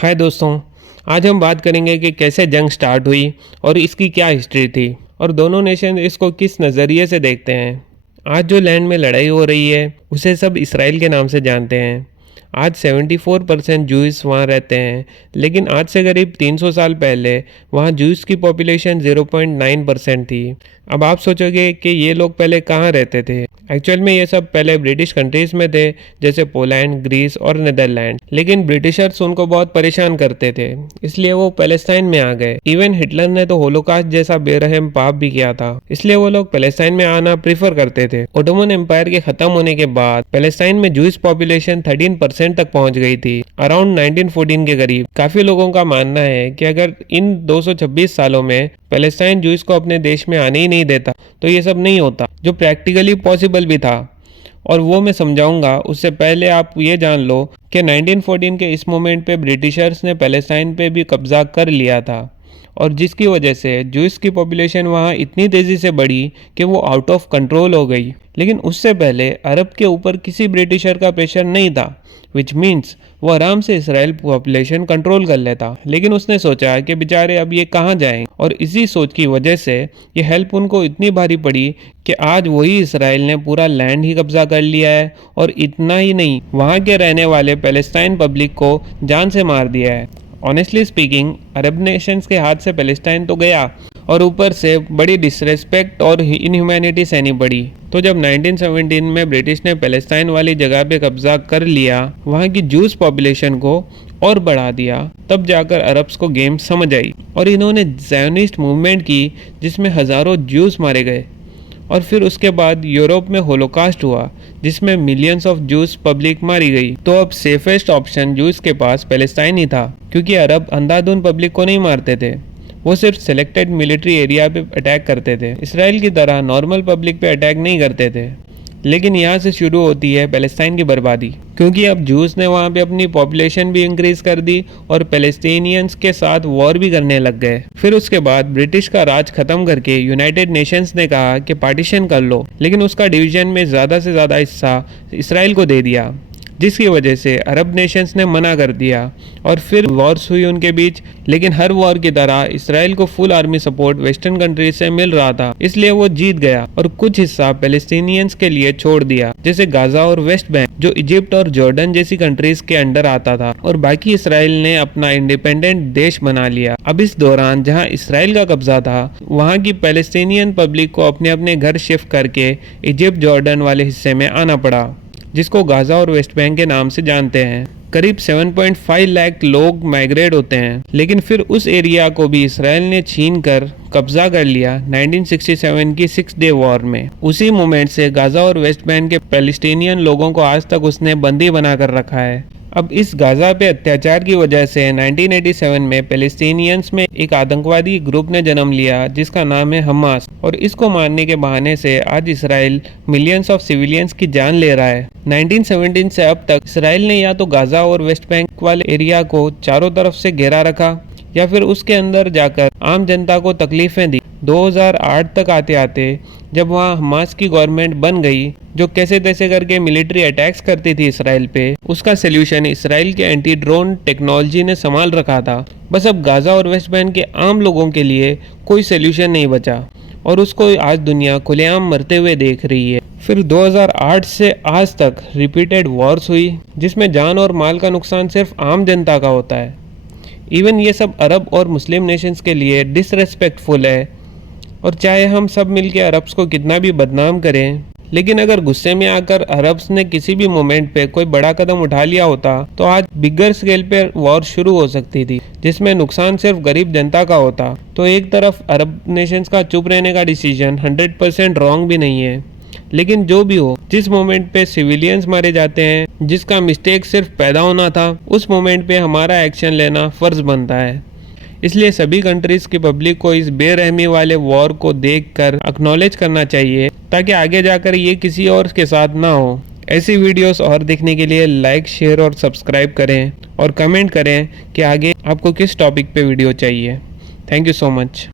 हाय दोस्तों, आज हम बात करेंगे कि कैसे जंग स्टार्ट हुई और इसकी क्या हिस्ट्री थी और दोनों नेशन इसको किस नज़रिए से देखते हैं। आज जो लैंड में लड़ाई हो रही है उसे सब इसराइल के नाम से जानते हैं। आज 74% जूस वहाँ रहते हैं, लेकिन आज से करीब 300 साल पहले वहाँ जूस की पॉपुलेशन 0.9% थी। अब आप सोचोगे कि ये लोग पहले कहाँ रहते थे। एक्चुअल में ये सब पहले ब्रिटिश कंट्रीज में थे, जैसे पोलैंड, ग्रीस और नीदरलैंड। लेकिन ब्रिटिशर्स उनको बहुत परेशान करते थे, इसलिए वो पैलेस्टाइन में आ गए। इवन हिटलर ने तो होलोकास्ट जैसा बेरहम पाप भी किया था, इसलिए वो लोग पैलेस्टाइन में आना प्रीफर करते थे। ओटोमन एम्पायर के खत्म होने के बाद पैलेस्टाइन में जूस पॉपुलेशन 13% तक पहुंच गई थी, अराउंड 1914 के करीब। काफी लोगों का मानना है कि अगर इन 226 सालों में पैलेस्टाइन जूस को अपने देश में आने ही नहीं देता तो ये सब नहीं होता, जो प्रैक्टिकली पॉसिबल भी था। और वो मैं समझाऊंगा। उससे पहले आप ये जान लो कि 1914 के इस मोमेंट पे ब्रिटिशर्स ने पैलेस्टाइन पे भी कब्जा कर लिया था, और जिसकी वजह से जूस की पॉपुलेशन वहाँ इतनी तेज़ी से बढ़ी कि वो आउट ऑफ कंट्रोल हो गई। लेकिन उससे पहले अरब के ऊपर किसी ब्रिटिशर का प्रेशर नहीं था, विच मीन्स वो आराम से इसराइल पॉपुलेशन कंट्रोल कर लेता। लेकिन उसने सोचा कि बेचारे अब ये कहाँ जाएं, और इसी सोच की वजह से ये हेल्प उनको इतनी भारी पड़ी कि आज वही इसराइल ने पूरा लैंड ही कब्जा कर लिया है, और इतना ही नहीं, वहाँ के रहने वाले पैलेस्टाइन पब्लिक को जान से मार दिया है। ऑनेस्टली स्पीकिंग, अरब नेशंस के हाथ से पैलेस्टाइन तो गया, और ऊपर से बड़ी डिसरेस्पेक्ट और इनह्यूमैनिटी सहनी पड़ी। तो जब 1917 में ब्रिटिश ने पैलेस्टाइन वाली जगह पे कब्जा कर लिया, वहाँ की जूस पॉपुलेशन को और बढ़ा दिया, तब जाकर अरब्स को गेम समझ आई और इन्होंने ज़ायोनिस्ट मूवमेंट की, जिसमें हज़ारों जूस मारे गए। और फिर उसके बाद यूरोप में होलोकास्ट हुआ, जिसमें मिलियंस ऑफ जूस पब्लिक मारी गई। तो अब सेफेस्ट ऑप्शन जूस के पास पैलेस्टाइन ही था, क्योंकि अरब अंधाधुंध पब्लिक को नहीं मारते थे, वो सिर्फ सिलेक्टेड मिलिट्री एरिया पे अटैक करते थे। इसराइल की तरह नॉर्मल पब्लिक पे अटैक नहीं करते थे। लेकिन यहाँ से शुरू होती है पैलेस्टाइन की बर्बादी, क्योंकि अब जूस ने वहाँ पे अपनी पॉपुलेशन भी इंक्रीज कर दी और पैलेस्टीनियंस के साथ वॉर भी करने लग गए। फिर उसके बाद ब्रिटिश का राज खत्म करके यूनाइटेड नेशंस ने कहा कि पार्टीशन कर लो, लेकिन उसका डिवीजन में ज़्यादा से ज़्यादा हिस्सा इसराइल को दे दिया, जिसकी वजह से अरब नेशंस ने मना कर दिया और फिर वॉर्स हुई उनके बीच। लेकिन हर वॉर की तरह इसराइल को full army support western countries से मिल रहा था, इसलिए वो जीत गया और कुछ हिस्सा पैलेस्टीनियंस के लिए छोड़ दिया, जैसे गाजा और वेस्ट बैंक, जो इजिप्ट और जॉर्डन जैसी कंट्रीज के अंडर आता था, और बाकी इसराइल ने अपना इंडिपेंडेंट देश बना लिया। अब इस दौरान जहाँ इसराइल का कब्जा था, वहाँ की पैलेस्टीनियन पब्लिक को अपने अपने घर शिफ्ट करके इजिप्ट जॉर्डन वाले हिस्से में आना पड़ा, जिसको गाजा और वेस्ट बैंक के नाम से जानते हैं। करीब 7.5 लाख लोग माइग्रेट होते हैं। लेकिन फिर उस एरिया को भी इसराइल ने छीन कर कब्जा कर लिया 1967 की 6 डे वॉर में। उसी मोमेंट से गाजा और वेस्ट बैंक के पैलेस्टीनियन लोगों को आज तक उसने बंदी बना कर रखा है। अब इस गाजा पे अत्याचार की वजह से 1987 में पैलेस्टीनियंस में एक आतंकवादी ग्रुप ने जन्म लिया, जिसका नाम है हमास, और इसको मारने के बहाने से आज इसराइल मिलियंस ऑफ सिविलियंस की जान ले रहा है। 1917 से अब तक इसराइल ने या तो गाजा और वेस्ट बैंक वाले एरिया को चारों तरफ से घेरा रखा, या फिर उसके अंदर जाकर आम जनता को तकलीफें दी। 2008 तक आते आते जब वहाँ हमास की गवर्नमेंट बन गई, जो कैसे तैसे करके मिलिट्री अटैक्स करती थी इसराइल पे, उसका सल्यूशन इसराइल के एंटी ड्रोन टेक्नोलॉजी ने संभाल रखा था। बस अब गाजा और वेस्ट बैंक के आम लोगों के लिए कोई सल्यूशन नहीं बचा, और उसको आज दुनिया खुलेआम मरते हुए देख रही है। फिर 2008 से आज तक रिपीटेड वॉर्स हुई, जिसमें जान और माल का नुकसान सिर्फ आम जनता का होता है। इवन ये सब अरब और मुस्लिम नेशंस के लिए डिसरेस्पेक्टफुल है, और चाहे हम सब मिलके अरब्स को कितना भी बदनाम करें, लेकिन अगर गुस्से में आकर अरब्स ने किसी भी मोमेंट पे कोई बड़ा कदम उठा लिया होता तो आज बिगर स्केल पे वॉर शुरू हो सकती थी, जिसमें नुकसान सिर्फ गरीब जनता का होता। तो एक तरफ अरब नेशंस का चुप रहने का डिसीजन 100% रॉन्ग भी नहीं है, लेकिन जो भी हो, जिस मोमेंट पे सिविलियंस मारे जाते हैं, जिसका मिस्टेक सिर्फ पैदा होना था, उस मोमेंट पे हमारा एक्शन लेना फर्ज बनता है। इसलिए सभी कंट्रीज की पब्लिक को इस बेरहमी वाले वॉर को देखकर एक्नॉलेज करना चाहिए, ताकि आगे जाकर ये किसी और के साथ ना हो। ऐसी वीडियोस और देखने के लिए लाइक, शेयर और सब्सक्राइब करें, और कमेंट करें कि आगे आपको किस टॉपिक पे वीडियो चाहिए। Thank you so much.